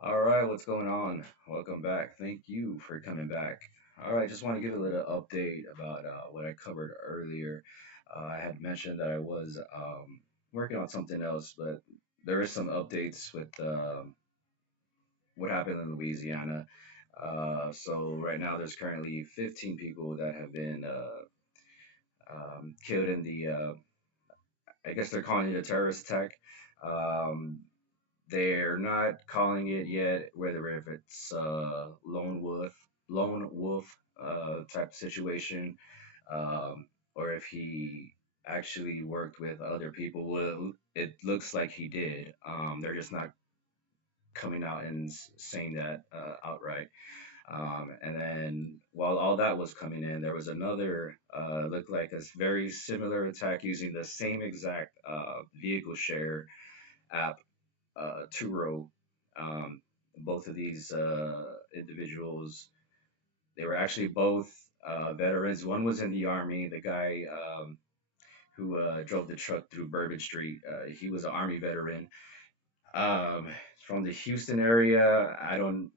All right, what's going on? Welcome back. Thank you for coming back. All right, just want to give a little update about what I covered earlier. I had mentioned that I was working on something else, but there is some updates with what happened in Louisiana. So right now, there's currently 15 people that have been killed in I guess they're calling it a terrorist attack. Um, They're not calling it yet whether if it's lone wolf type situation, or if he actually worked with other people. Well, it looks like he did. They're just not coming out and saying that outright. And then while all that was coming in, there was another looked like a very similar attack using the same exact vehicle share app, Turo. Um, Both of these individuals, they were actually both veterans. One was in the army. The guy who drove the truck through Bourbon Street, he was an army veteran. From the Houston area. I don't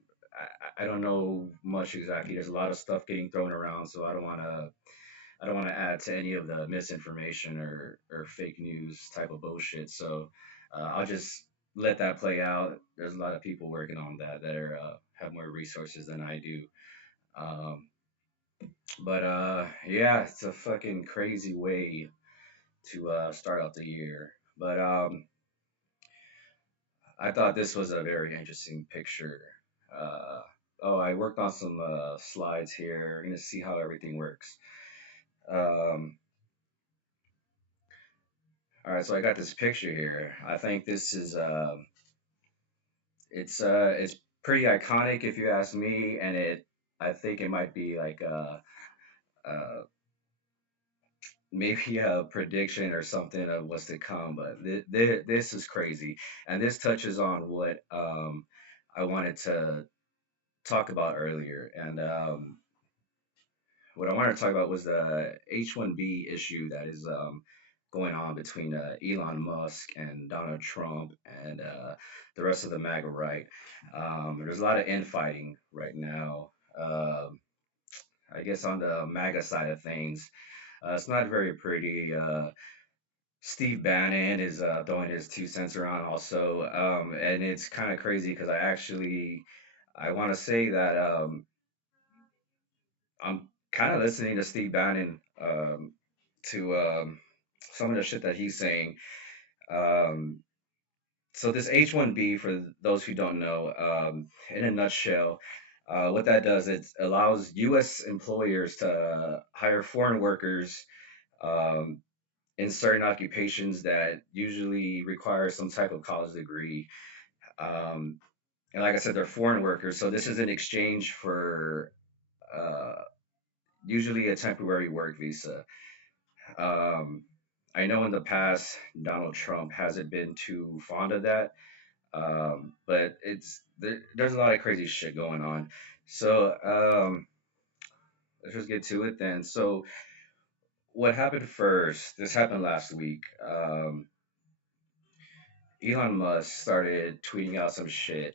know much exactly. There's a lot of stuff getting thrown around, so I don't want to add to any of the misinformation or fake news type of bullshit. So I'll just let that play out. There's a lot of people working on that are have more resources than I do. Um, but yeah, it's a fucking crazy way to start out the year. But I thought this was a very interesting picture. Uh, oh, I worked on some slides here. We're gonna see how everything works. Um, all right, so I got this picture here. I think this is it's pretty iconic if you ask me, and it I think it might be like uh maybe a prediction or something of what's to come. But this is crazy, and this touches on what I wanted to talk about earlier, and what I wanted to talk about was the H-1B issue that is going on between Elon Musk and Donald Trump and the rest of the MAGA right. There's a lot of infighting right now. Um, I guess on the MAGA side of things, it's not very pretty. Steve Bannon is throwing his 2 cents around also, and it's kind of crazy because I want to say that I'm kind of listening to Steve Bannon to some of the shit that he's saying. Um, so this H-1B, for those who don't know, in a nutshell, what that does, it allows U.S. employers to hire foreign workers um, in certain occupations that usually require some type of college degree. Um, and like I said, they're foreign workers, so this is in exchange for uh, usually a temporary work visa. Um, I know in the past Donald Trump hasn't been too fond of that, but there's a lot of crazy shit going on. So let's just get to it then. So what happened first? This happened last week. Elon Musk started tweeting out some shit.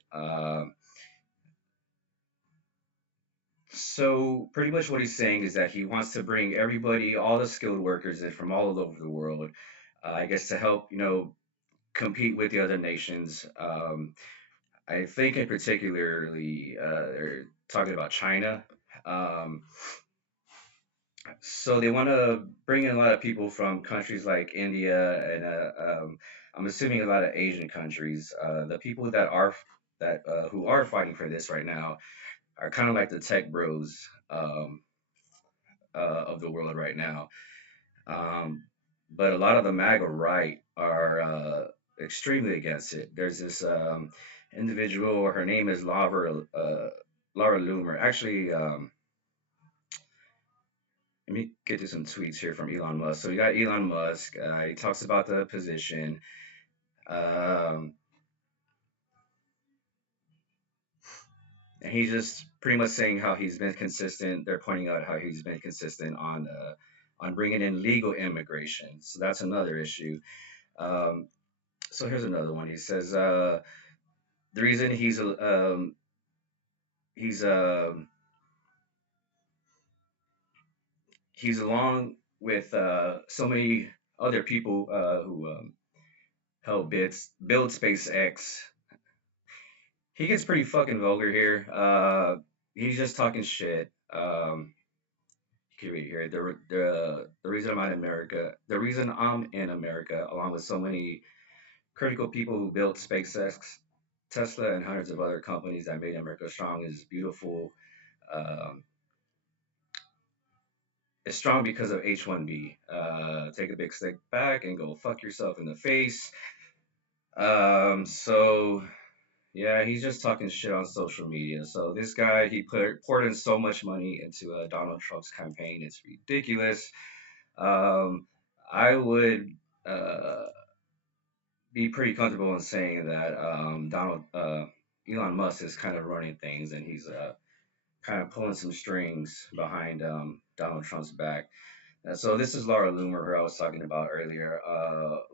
So pretty much what he's saying is that he wants to bring everybody, all the skilled workers in from all over the world, I guess to help, compete with the other nations. I think in particularly they're talking about China. Um, so they want to bring in a lot of people from countries like India and I'm assuming a lot of Asian countries. The people that who are fighting for this right now are kind of like the tech bros of the world right now. Um, but a lot of the MAGA right are extremely against it. There's this individual, her name is Laura Loomer. Actually, let me get to some tweets here from Elon Musk. So we got Elon Musk. He talks about the position. Um, and he's just pretty much saying how he's been consistent. They're pointing out how he's been consistent on bringing in legal immigration. So that's another issue. Um, so here's another one. He says, the reason he's he's along with so many other people who help build SpaceX. He gets pretty fucking vulgar here. He's just talking shit. You can read here. The reason I'm in America, the reason I'm in America, along with so many critical people who built SpaceX, Tesla, and hundreds of other companies that made America strong, is beautiful. Um, it's strong because of H1B. Take a big step back and go fuck yourself in the face. So yeah, he's just talking shit on social media. So this guy, poured in so much money into Donald Trump's campaign. It's ridiculous. Um, I would uh, be pretty comfortable in saying that Elon Musk is kind of running things, and he's kind of pulling some strings behind Donald Trump's back. So this is Laura Loomer, who I was talking about earlier.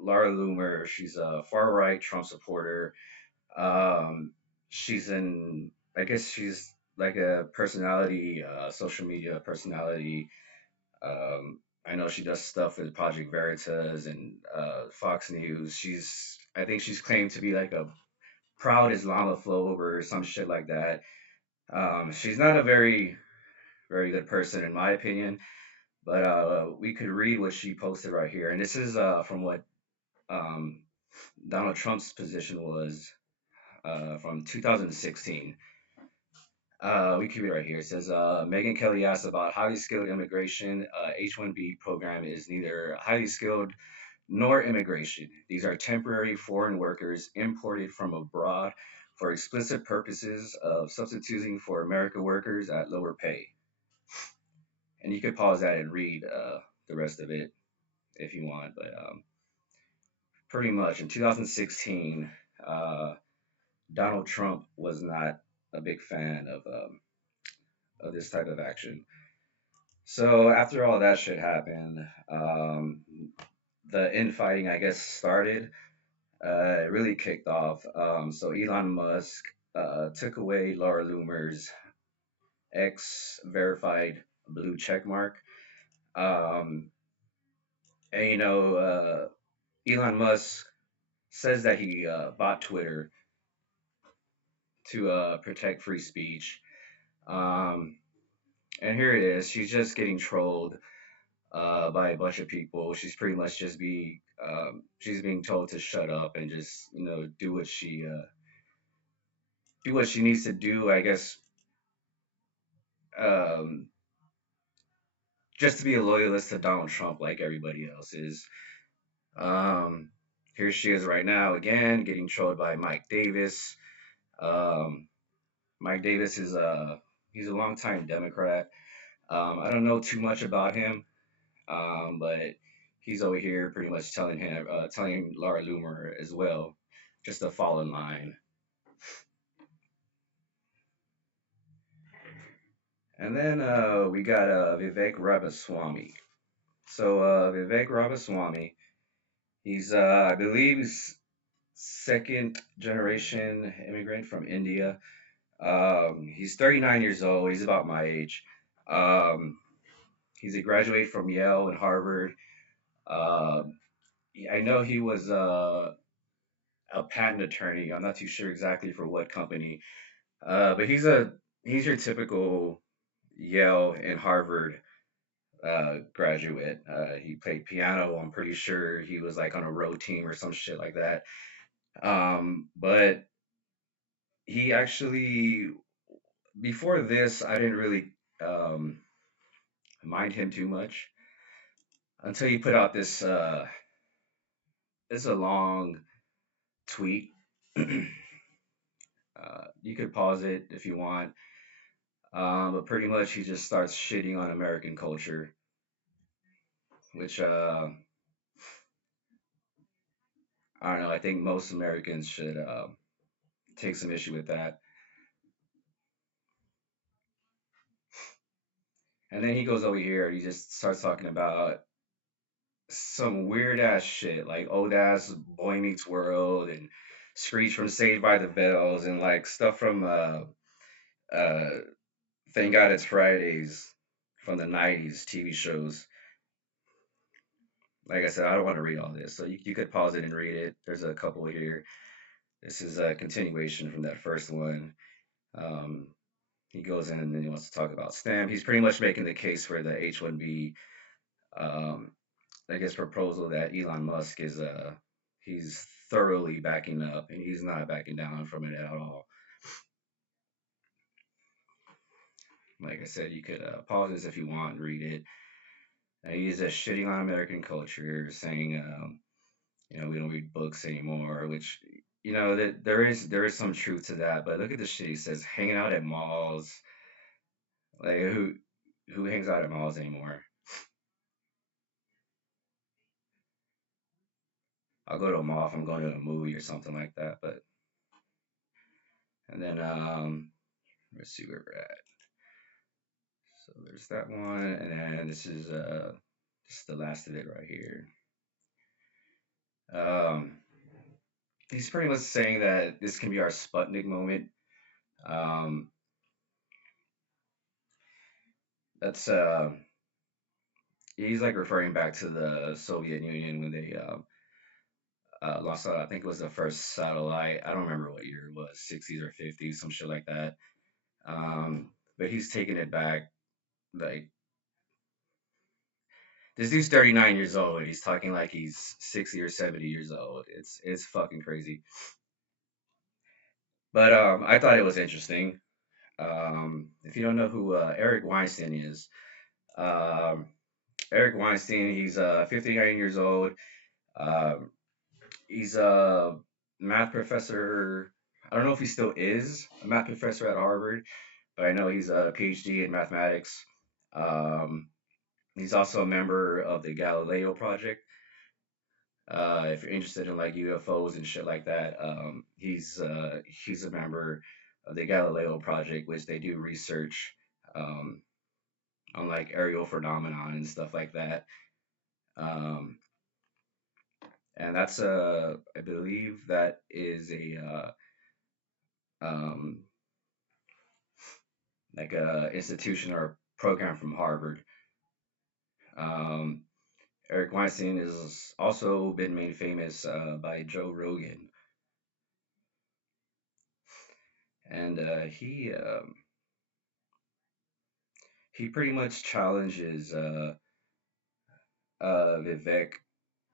Laura Loomer, she's a far right Trump supporter. Um, she's in, I guess she's like a personality, social media personality. I know she does stuff with Project Veritas and Fox News. I think she's claimed to be like a proud Islamophobe or some shit like that. She's not a very good person in my opinion, but we could read what she posted right here, and this is from what um, Donald Trump's position was from 2016. We keep it right here. It says Megan Kelly asked about highly skilled immigration. H-1B program is neither highly skilled nor immigration. These are temporary foreign workers imported from abroad for explicit purposes of substituting for American workers at lower pay. And you could pause that and read the rest of it if you want. But pretty much in 2016, uh, Donald Trump was not a big fan of this type of action. So after all that shit happened, the infighting, I guess, started. It really kicked off. So Elon Musk took away Laura Loomer's X verified blue check mark. Um, and Elon Musk says that he bought Twitter to protect free speech. Um, and here it is. She's just getting trolled by a bunch of people. She's being told to shut up and just do what she needs to do. I guess um, just to be a loyalist to Donald Trump like everybody else is. Um, Here she is right now again getting trolled by Mike Davis. Um, Mike Davis is he's a longtime Democrat. I don't know too much about him, but he's over here pretty much telling Laura Loomer as well, just to fall in line. And then we got Vivek Ramaswamy. So Vivek Ramaswamy, I believe he's second generation immigrant from India. He's 39 years old. He's about my age. Um, he's a graduate from Yale and Harvard. Um, I know he was a patent attorney. I'm not too sure exactly for what company, but he's your typical Yale and Harvard graduate. He played piano. I'm pretty sure he was like on a road team or some shit like that. But he actually, before this, I didn't really um, mind him too much until he put out this. It's a long tweet. You could pause it if you want, but pretty much he just starts shitting on American culture, which I don't know. I think most Americans should take some issue with that. And then he goes over here and he just starts talking about some weird ass shit like old ass Boy Meets World and Screech from Saved by the Bells and like stuff from uh Thank God It's Fridays from the '90s TV shows. Like I said, I don't want to read all this, so you could pause it and read it. There's a couple here. This is a continuation from that first one. Um, he goes in and then he wants to talk about STEM. He's pretty much making the case for the H-1B, um, I guess, proposal that Elon Musk is he's thoroughly backing up, and he's not backing down from it at all. Like I said, you could pause this if you want and read it. He's just shitting on American culture, saying, we don't read books anymore, which, that there is some truth to that. But look at the shit he says, hanging out at malls. Like who hangs out at malls anymore? I'll go to a mall if I'm going to a movie or something like that. But and then let's see where we're at. So there's that one, and then this is the last of it right here. Um, he's pretty much saying that this can be our Sputnik moment. Um, that's he's like referring back to the Soviet Union when they launched. I think it was the first satellite. I don't remember what year it was, 60s or 50s, some shit like that. But he's taking it back. Like this dude's 39 years old, and he's talking like he's 60 or 70 years old. It's fucking crazy. But I thought it was interesting. If you don't know who Eric Weinstein is, um, Eric Weinstein, he's 59 years old. Um, he's a math professor. I don't know if he still is a math professor at Harvard, but I know he's a PhD in mathematics. Um, he's also a member of the Galileo Project. If you're interested in like UFOs and shit like that, he's a member of the Galileo Project, which they do research um, on like aerial phenomenon and stuff like that. Um, and that's I believe that is a um, like a institution or program from Harvard. Um, Eric Weinstein has also been made famous by Joe Rogan, and he pretty much challenges Vivek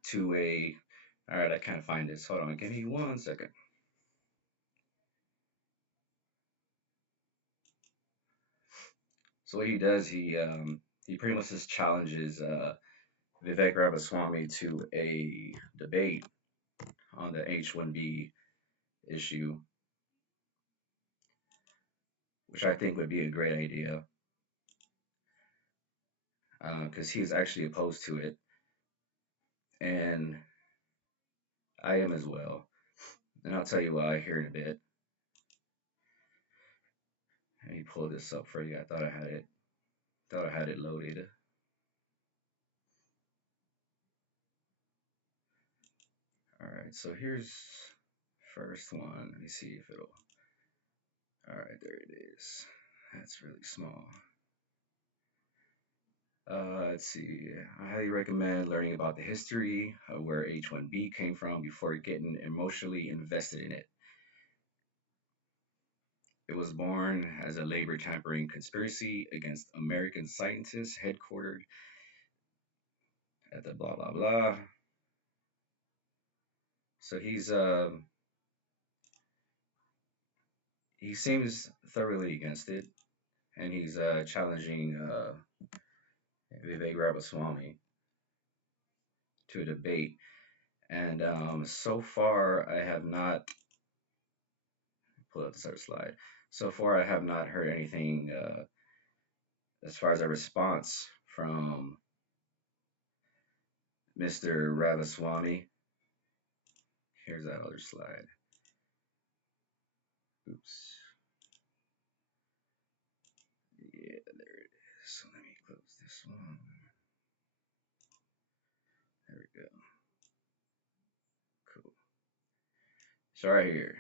to a. All right, I can't find this. Hold on, give me 1 second. So what he does, he pretty much just challenges Vivek Ramaswamy to a debate on the H-1B issue, which I think would be a great idea because he's actually opposed to it, and I am as well. And I'll tell you why here in a bit. Let me pull this up for you. I thought I had it. Thought I had it loaded. All right, so here's first one. Let me see if it'll. All right, there it is. That's really small. Let's see. I highly recommend learning about the history of where H-1B came from before getting emotionally invested in it. It was born as a labor tampering conspiracy against American scientists headquartered at the blah blah blah. So he seems thoroughly against it, and he's challenging Vivek Ramaswamy to a debate. And so far, I have not pull up this other slide. So far, I have not heard anything as far as a response from Mr. Ramaswamy. Here's that other slide. Oops. Yeah, there it is. So let me close this one. There we go. Cool. So right here.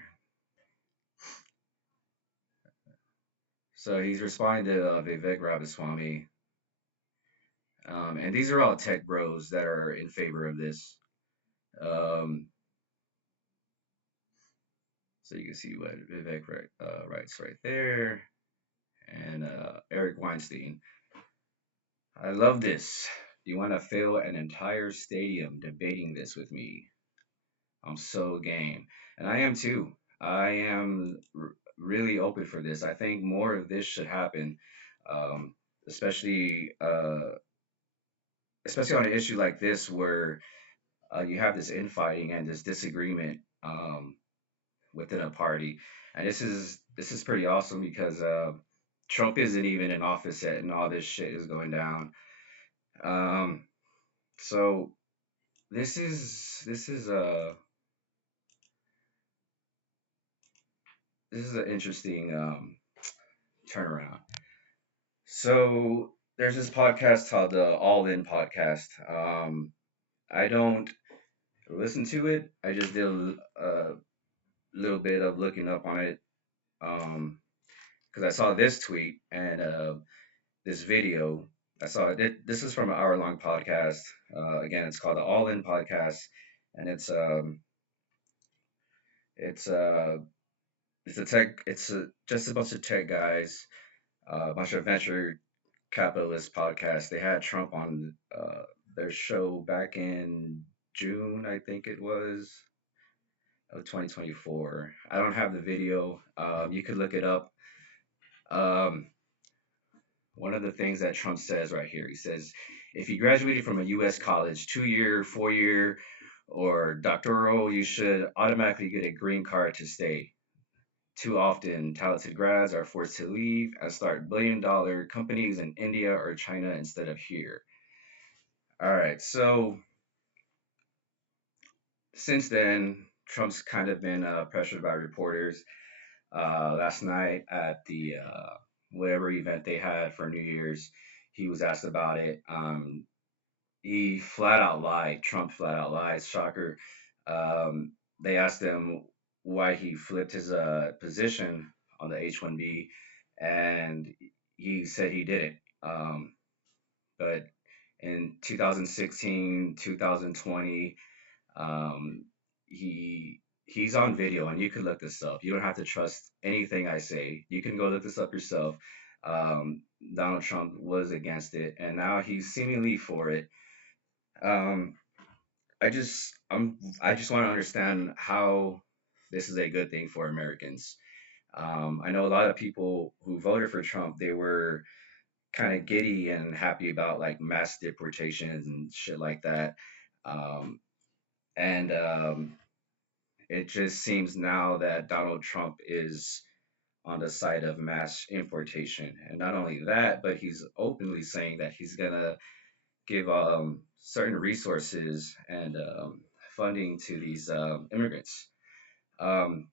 So he's responding to Vivek Ramaswamy, and these are all tech bros that are in favor of this. Um, so you can see what Vivek writes right there, and Eric Weinstein. I love this. You want to fill an entire stadium debating this with me? I'm so game, and I am too. I am really open for this. I think more of this should happen, um, especially especially on an issue like this where you have this infighting and this disagreement within a party. And this is pretty awesome because Trump isn't even in office yet, and all this shit is going down. Um, so this is this is an interesting turnaround. So there's this podcast called the All In Podcast. I don't listen to it. I just did a little bit of looking up on it because I saw this tweet and this video. I saw it. This is from an hour-long podcast. Again, it's called the All In Podcast, and it's uh it's a tech. Just a bunch of tech guys, a bunch of venture capitalist podcast. They had Trump on their show back in June, I think it was, of 2024. I don't have the video. You could look it up. Um, One of the things that Trump says right here, he says, if you graduated from a U.S. college, 2 year, 4 year, or doctoral, you should automatically get a green card to stay. Too often, talented grads are forced to leave and start billion-dollar companies in India or China instead of here. All right, so since then, Trump's kind of been pressured by reporters. Last night at the whatever event they had for New Year's, he was asked about it. He flat out lied. Trump flat out lies. Shocker. They asked him why he flipped his position on the H-1B, and he said he did it. But in 2016, 2020, um, he's on video, and you can look this up. You don't have to trust anything I say. You can go look this up yourself. Donald Trump was against it, and now he's seemingly for it. Um, I just want to understand how this is a good thing for Americans. I know a lot of people who voted for Trump, they were kind of giddy and happy about like mass deportations and shit like that. Um, and It just seems now that Donald Trump is on the side of mass importation. And not only that, but he's openly saying that he's going to give certain resources and funding to these immigrants, um,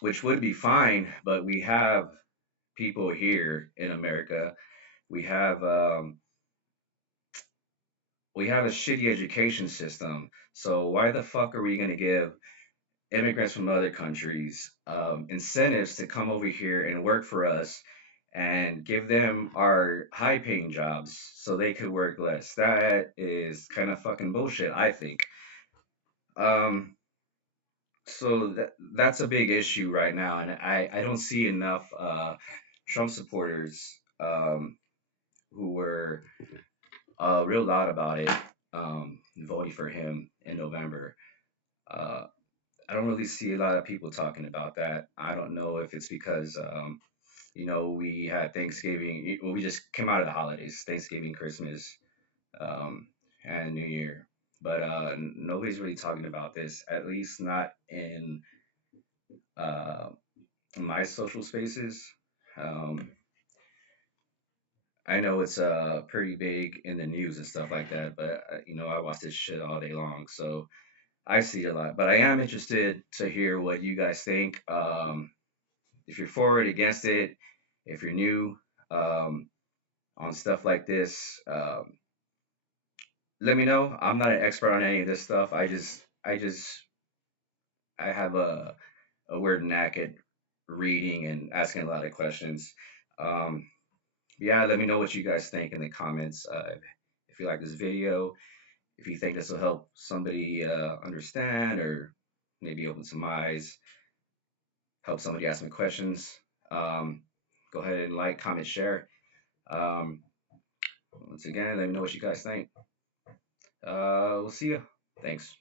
which would be fine. But people here in America. We have um, we have a shitty education system. So why the fuck are we going to give immigrants from other countries incentives to come over here and work for us and give them our high paying jobs so they could work less? That is kind of fucking bullshit, I think. Um, that's a big issue right now, and I don't see enough Trump supporters who were real loud about it, voting for him in November. Uh, I don't really see a lot of people talking about that. I don't know if it's because we had Thanksgiving. Well, we just came out of the holidays, Thanksgiving, Christmas, um, and New Year. But nobody's really talking about this, at least not in uh, my social spaces. Um, I know it's pretty big in the news and stuff like that, but I watch this shit all day long, so I see a lot. But I am interested to hear what you guys think. If you're for it, against it, if you're new um, on stuff like this, let me know. I'm not an expert on any of this stuff. I just I have a weird knack at reading and asking a lot of questions. Um, yeah, let me know what you guys think in the comments. If you like this video, if you think this will help somebody understand or maybe open some eyes, help somebody ask some questions, um, go ahead and like, comment, share. Um, Once again, let me know what you guys think. We'll see you. Thanks.